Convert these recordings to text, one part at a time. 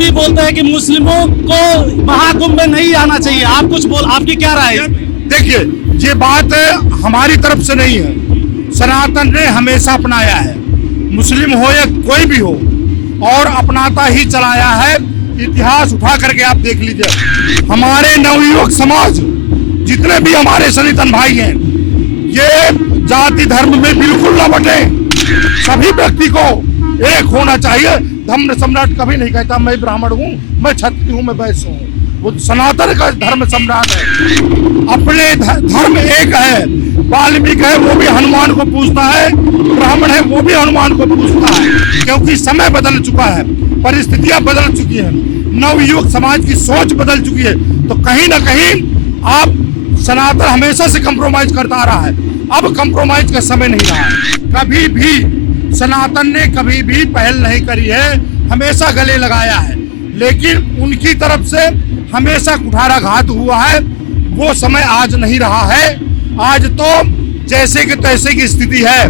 भी बोलते हैं कि मुस्लिमों को महाकुंभ में नहीं आना चाहिए। आप कुछ आपकी क्या राय है? देखिए, ये बात हमारी तरफ से नहीं है, सनातन ने हमेशा अपनाया है, मुस्लिम हो या कोई भी हो, और अपनाता ही चलाया है। इतिहास उठा करके आप देख लीजिए, हमारे नवयुवक समाज जितने भी हमारे सनातन भाई हैं, ये जाति धर्म में बिल्कुल न बटे। सभी व्यक्ति को एक होना चाहिए। धर्म सम्राट कभी नहीं कहता मैं ब्राह्मण हूँ, मैं क्षत्रिय हूँ, मैं वैश्य हूँ। वो सनातन का धर्म सम्राट है, अपने धर्म एक है। वाल्मीकि है वो भी हनुमान को पूजता है, ब्राह्मण है वो भी हनुमान को पूजता है, क्योंकि समय बदल चुका है, परिस्थितियां बदल चुकी हैं, नवयुवक समाज की सोच बदल चुकी है। तो कहीं ना कहीं आप सनातन हमेशा से कंप्रोमाइज करता आ रहा है, अब कंप्रोमाइज का समय नहीं रहा है। कभी भी सनातन ने कभी भी पहल नहीं करी है, हमेशा गले लगाया है, लेकिन उनकी तरफ से हमेशा कुठाराघात हुआ है। वो समय आज नहीं रहा है, आज तो जैसे कि तैसे की स्थिति है।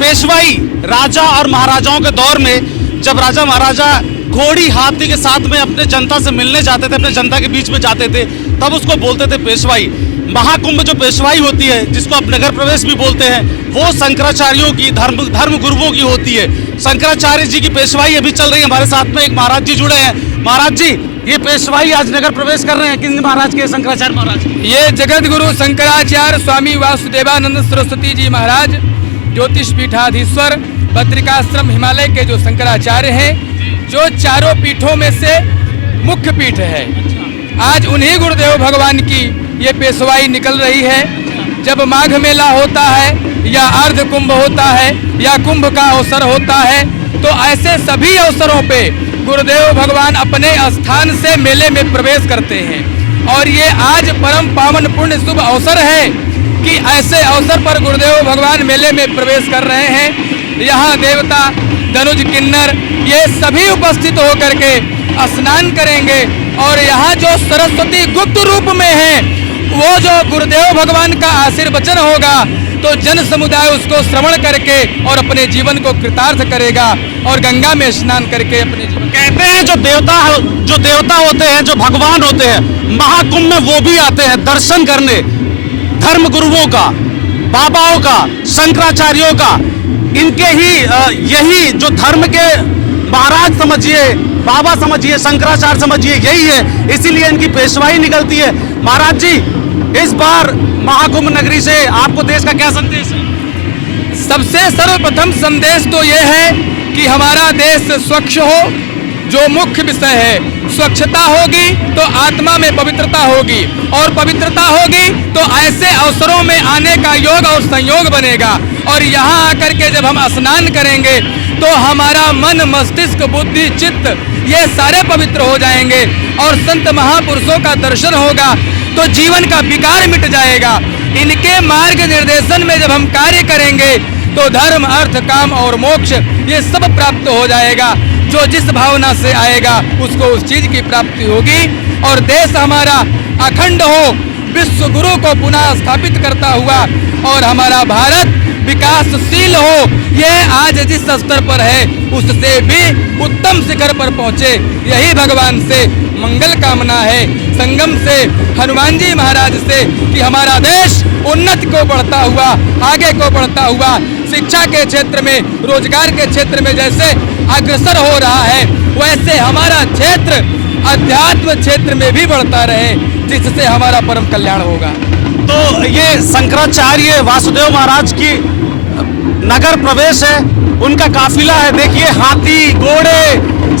पेशवाई राजा और महाराजाओं के दौर में जब राजा महाराजा घोड़ी हाथी के साथ में अपने जनता से मिलने जाते थे, अपने जनता के बीच में जाते थे, तब उसको बोलते थे पेशवाई। महाकुंभ जो पेशवाई होती है, जिसको आप नगर प्रवेश भी बोलते हैं, वो शंकराचार्यों की धर्म गुरुओं की होती है। शंकराचार्य जी की पेशवाई अभी चल रही है। हमारे साथ में एक महाराज जी जुड़े हैं। महाराज जी, ये पेशवाई आज नगर प्रवेश कर रहे हैं, किन महाराज के? शंकराचार्य महाराज। ये जगत गुरु शंकराचार्य स्वामी वासुदेवानंद सरस्वती जी महाराज, ज्योतिष पीठाधीश्वर, बद्रिकाश्रम हिमालय के जो शंकराचार्य हैं, जो चारों पीठों में से मुख्य पीठ है। आज उन्हीं गुरुदेव भगवान की ये पेशवाई निकल रही है। जब माघ मेला होता है या अर्ध कुंभ होता है या कुंभ का अवसर होता है, तो ऐसे सभी अवसरों पे गुरुदेव भगवान अपने स्थान से मेले में प्रवेश करते हैं। और ये आज परम पावन पुण्य शुभ अवसर है कि ऐसे अवसर पर गुरुदेव भगवान मेले में प्रवेश कर रहे हैं। यहाँ देवता, धनुज, किन्नर ये सभी उपस्थित होकर के स्नान करेंगे। और यहाँ जो सरस्वती गुप्त रूप में है, वो जो गुरुदेव भगवान का आशीर्वचन होगा, तो जन समुदाय उसको श्रवण करके और अपने जीवन को कृतार्थ करेगा और गंगा में स्नान करके अपने जीवन। कहते हैं जो देवता होते हैं, जो भगवान होते हैं, महाकुंभ में वो भी आते हैं दर्शन करने, धर्म गुरुओं का, बाबाओं का, शंकराचार्यों का। इनके ही यही जो धर्म के महाराज समझिए, बाबा समझिए, शंकराचार्य समझिए, यही है, इसीलिए इनकी पेशवाई निकलती है। महाराज जी, इस बार महाकुंभ नगरी से आपको देश का क्या संदेश है? सबसे सर्वप्रथम संदेश तो ये है कि हमारा देश स्वच्छ हो, जो मुख्य विषय है। स्वच्छता होगी तो आत्मा में पवित्रता होगी, और पवित्रता होगी तो ऐसे अवसरों में आने का योग और संयोग बनेगा। और यहाँ आकर के जब हम स्नान करेंगे तो हमारा मन, मस्तिष्क, बुद्धि, चित्त ये सारे पवित्र हो जाएंगे, और संत महापुरुषों का दर्शन होगा तो जीवन का विकार मिट जाएगा। इनके मार्ग निर्देशन में जब हम कार्य करेंगे तो धर्म, अर्थ, काम और मोक्ष ये सब प्राप्त हो जाएगा। जो जिस भावना से आएगा उसको उस चीज की प्राप्ति होगी, और देश हमारा अखंड हो, विश्व गुरु को पुनः स्थापित करता हुआ, और हमारा भारत विकासशील हो। ये आज जिस स्तर पर है उससे भी उत्तम शिखर पर पहुंचे, यही भगवान से मंगल कामना है। संगम से हनुमान जी महाराज से कि हमारा देश उन्नति को बढ़ता हुआ, आगे को बढ़ता हुआ, शिक्षा के क्षेत्र में, रोजगार के क्षेत्र में जैसे अग्रसर हो रहा है, वैसे हमारा क्षेत्र अध्यात्म क्षेत्र में भी बढ़ता रहे, जिससे हमारा परम कल्याण होगा। तो ये शंकराचार्य वासुदेव महाराज की नगर प्रवेश है, उनका काफिला है। देखिए, हाथी, घोड़े,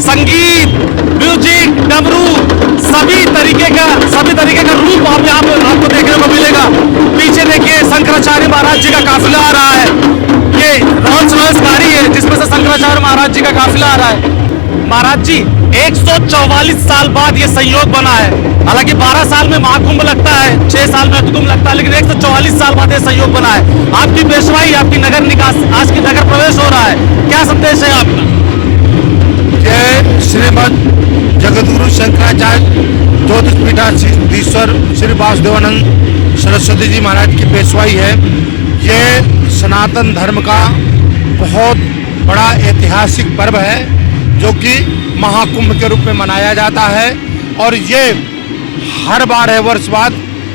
संगीत, म्यूजिक, डमरू, सभी तरीके का रूप आपको देखने को मिलेगा। पीछे देखिए, शंकराचार्य महाराज जी का काफिला आ रहा है। ये रोल्स रॉयस गाड़ी है जिसमें से शंकराचार्य महाराज जी का काफिला आ रहा है। महाराज जी 144 साल बाद ये संयोग बना है। हालांकि 12 साल में महाकुंभ लगता है, 6 साल में अष्टकुंभ लगता है, लेकिन 144 साल बाद ये संयोग बना है। आपकी पेशवाई, आपकी नगर निकास, आज की नगर प्रवेश हो रहा है, क्या संदेश है आपका? जय श्रीमद जगतगुरु शंकराचार्य ज्योतिषपीठाधीश्वर श्री वासुदेवानंद सरस्वती जी महाराज की पेशवाई है। ये सनातन धर्म का बहुत बड़ा ऐतिहासिक पर्व है जो कि महाकुंभ के रूप में मनाया जाता है और ये हर 12 वर्ष बाद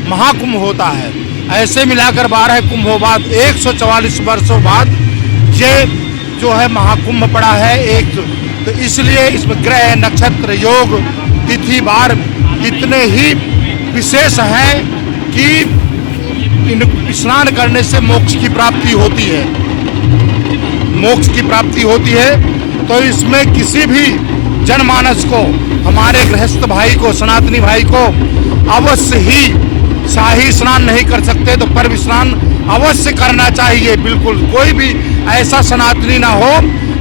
महाकुंभ होता है। ऐसे मिलाकर 12 कुंभों बाद 144 वर्षों बाद ये जो है महाकुंभ पड़ा है एक। तो इसलिए इसमें ग्रह, नक्षत्र, योग, तिथि, वार इतने ही विशेष हैं कि स्नान करने से मोक्ष की प्राप्ति होती है, मोक्ष की प्राप्ति होती है। तो इसमें किसी भी जनमानस को, हमारे गृहस्थ भाई को, सनातनी भाई को अवश्य ही शाही स्नान नहीं कर सकते तो पर्व स्नान अवश्य करना चाहिए। बिल्कुल कोई भी ऐसा सनातनी ना हो,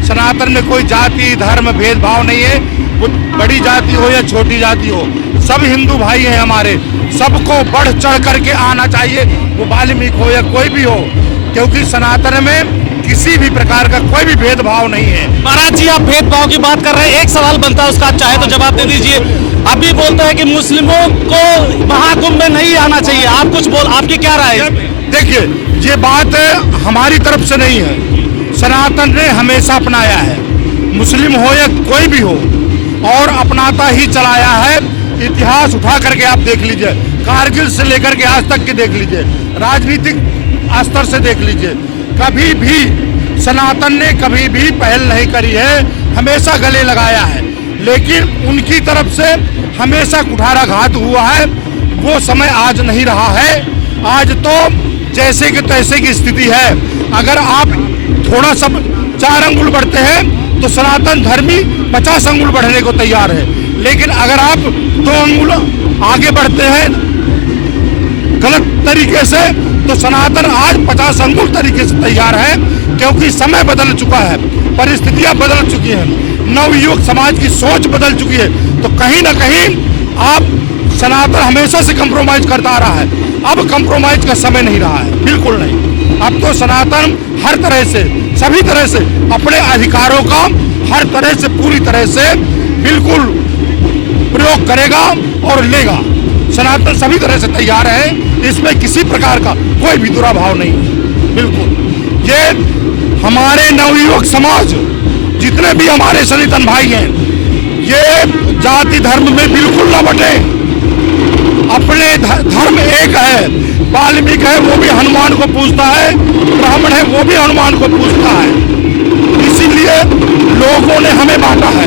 सनातन में कोई जाति धर्म भेदभाव नहीं है, वो बड़ी जाति हो या छोटी जाति हो, सब हिंदू भाई हैं हमारे, सबको बढ़ चढ़ करके आना चाहिए, वो वाल्मीकि हो या कोई भी हो, क्योंकि सनातन में किसी भी प्रकार का कोई भी भेदभाव नहीं है। महाराज जी आप भेदभाव की बात कर रहे हैं, एक सवाल बनता है उसका, आप चाहे तो जवाब दे दीजिए। अभी बोलते हैं कि मुस्लिमों को महाकुंभ में नहीं आना चाहिए, आप कुछ बोल, आपकी क्या राय है? देखिए ये बात हमारी तरफ से नहीं है, सनातन ने हमेशा अपनाया है, मुस्लिम हो या कोई भी हो, और अपनाता ही चलाया है। इतिहास उठा करके आप देख लीजिए, कारगिल से लेकर के आज तक के देख लीजिए, राजनीतिक स्तर से देख लीजिए, कभी भी सनातन ने कभी भी पहल नहीं करी है, हमेशा गले लगाया है। लेकिन उनकी तरफ से हमेशा कुठाराघात हुआ है, वो समय आज नहीं रहा है। आज तो जैसे कि तैसे की स्थिति है। अगर आप थोड़ा सा 4 अंगुल बढ़ते हैं तो सनातन धर्मी 50 अंगुल बढ़ने को तैयार है, लेकिन अगर आप 2 अंगुल आगे बढ़ते हैं गलत तरीके से तो सनातन आज 50 अंगुल तरीके से तैयार है, क्योंकि समय बदल चुका है, परिस्थितियां बदल चुकी हैं, नवयुवक समाज की सोच बदल चुकी है। तो कहीं ना कहीं आप सनातन हमेशा से कंप्रोमाइज करता आ रहा है, अब कंप्रोमाइज का समय नहीं रहा है, बिल्कुल नहीं। अब तो सनातन हर तरह से, सभी तरह से अपने अधिकारों का हर तरह से, पूरी तरह से बिल्कुल प्रयोग करेगा और लेगा। सनातन सभी तरह से तैयार है, इसमें किसी प्रकार का कोई भी दुराभाव नहीं है। बिल्कुल ये हमारे नवयुवक समाज जितने भी हमारे सनातन भाई हैं, ये जाति धर्म में बिल्कुल न बटे, अपने धर्म एक है। वाल्मीकि है वो भी हनुमान को पूजता है, ब्राह्मण है वो भी हनुमान को पूजता है। इसीलिए लोगों ने हमें बांटा है,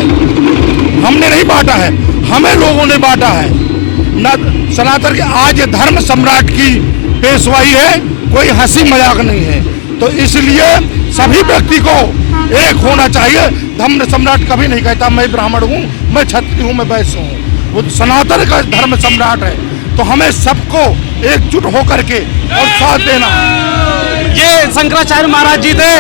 हमने नहीं बांटा है, हमें लोगों ने बांटा है। न सनातन के आज ये धर्म सम्राट की पेशवाई है, कोई हंसी मजाक नहीं है। तो इसलिए सभी व्यक्ति को एक होना चाहिए। धर्म सम्राट कभी नहीं कहता मैं ब्राह्मण हूँ, मैं क्षत्रिय हूँ, मैं वैश्य हूँ, वो सनातन का धर्म सम्राट है। तो हमें सबको एकजुट होकर के और साथ देना। ये शंकराचार्य महाराज जी थे,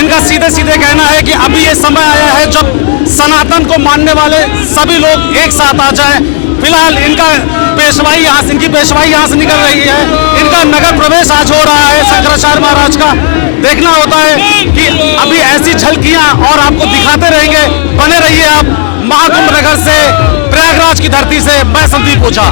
इनका सीधे सीधे कहना है कि अभी ये समय आया है जब सनातन को मानने वाले सभी लोग एक साथ आ जाएं। फिलहाल इनका पेशवाई यहाँ से, इनकी पेशवाई यहाँ से निकल रही है, इनका नगर प्रवेश आज हो रहा है शंकराचार्य महाराज का। देखना होता है कि अभी ऐसी झलकियां और आपको दिखाते रहेंगे। बने रहिए आप महाकुंभ नगर से, प्रयागराज की धरती से। मैं संदीप ओझा।